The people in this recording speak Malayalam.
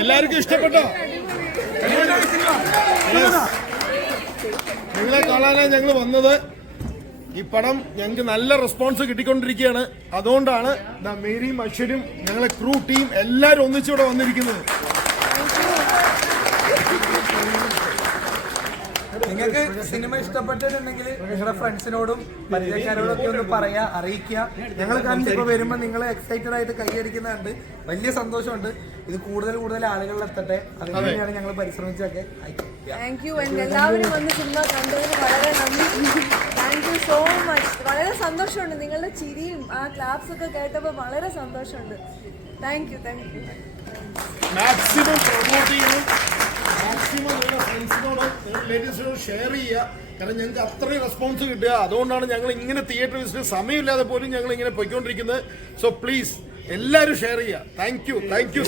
എല്ലാവർക്കും ഇഷ്ടപ്പെട്ടോ. നിങ്ങളെ കാണാനാണ് ഞങ്ങൾ വന്നത്. ഈ പടം ഞങ്ങൾക്ക് നല്ല റെസ്പോൺസ് കിട്ടിക്കൊണ്ടിരിക്കുകയാണ്. അതുകൊണ്ടാണ് മേരിയും അശ്വരും ഞങ്ങളെ ക്രൂ ടീം എല്ലാവരും ഒന്നിച്ചിവിടെ വന്നിരിക്കുന്നത്. നിങ്ങൾക്ക് സിനിമ ഇഷ്ടപ്പെട്ടിട്ടുണ്ടെങ്കിൽ നിങ്ങളുടെ ഫ്രണ്ട്സിനോടും പരിചയക്കാരോടും ഒക്കെ ഒന്ന് പറയാ അറിയിക്കുക. ഞങ്ങൾ കണ്ട് ഇപ്പൊ വരുമ്പോ നിങ്ങൾ എക്സൈറ്റഡ് ആയിട്ട് കൈയടിക്കുന്നുണ്ട് വലിയ സന്തോഷമുണ്ട്. ഇത് കൂടുതൽ കൂടുതൽ ആളുകളിൽ എത്തട്ടെ. അതിന് വേണ്ടിയാണ് ഞങ്ങൾ പരിശ്രമിച്ചൊക്കെ താങ്ക് യു ആൻഡ് എല്ലാവരും വന്ന് സിനിമ കണ്ടതിന് വളരെ നന്ദി. താങ്ക് യു സോ മച്ച് വളരെ സന്തോഷമുണ്ട്. നിങ്ങളുടെ ചിരിയും ആ ക്ലാപ്സ് ഒക്കെ കേട്ടപ്പോൾ വളരെ സന്തോഷമുണ്ട്. Thank you thank you maximum promote ചെയ്യണം മാക്സിമം നിങ്ങളുടെ ഫ്രണ്ട്സിനോട് റിലേറ്റീവ്സിനോട് ഷെയർ ചെയ്യുക. കാരണം ഞങ്ങൾക്ക് അത്രയും റെസ്പോൺസ് കിട്ടുക. അതുകൊണ്ടാണ് ഞങ്ങൾ ഇങ്ങനെ തിയേറ്റർ വിസിറ്റ് സമയമില്ലാതെ പോലും ഞങ്ങൾ ഇങ്ങനെ പോയിക്കൊണ്ടിരിക്കുന്നത്. സോ പ്ലീസ് എല്ലാവരും ഷെയർ ചെയ്യുക. Thank you thank you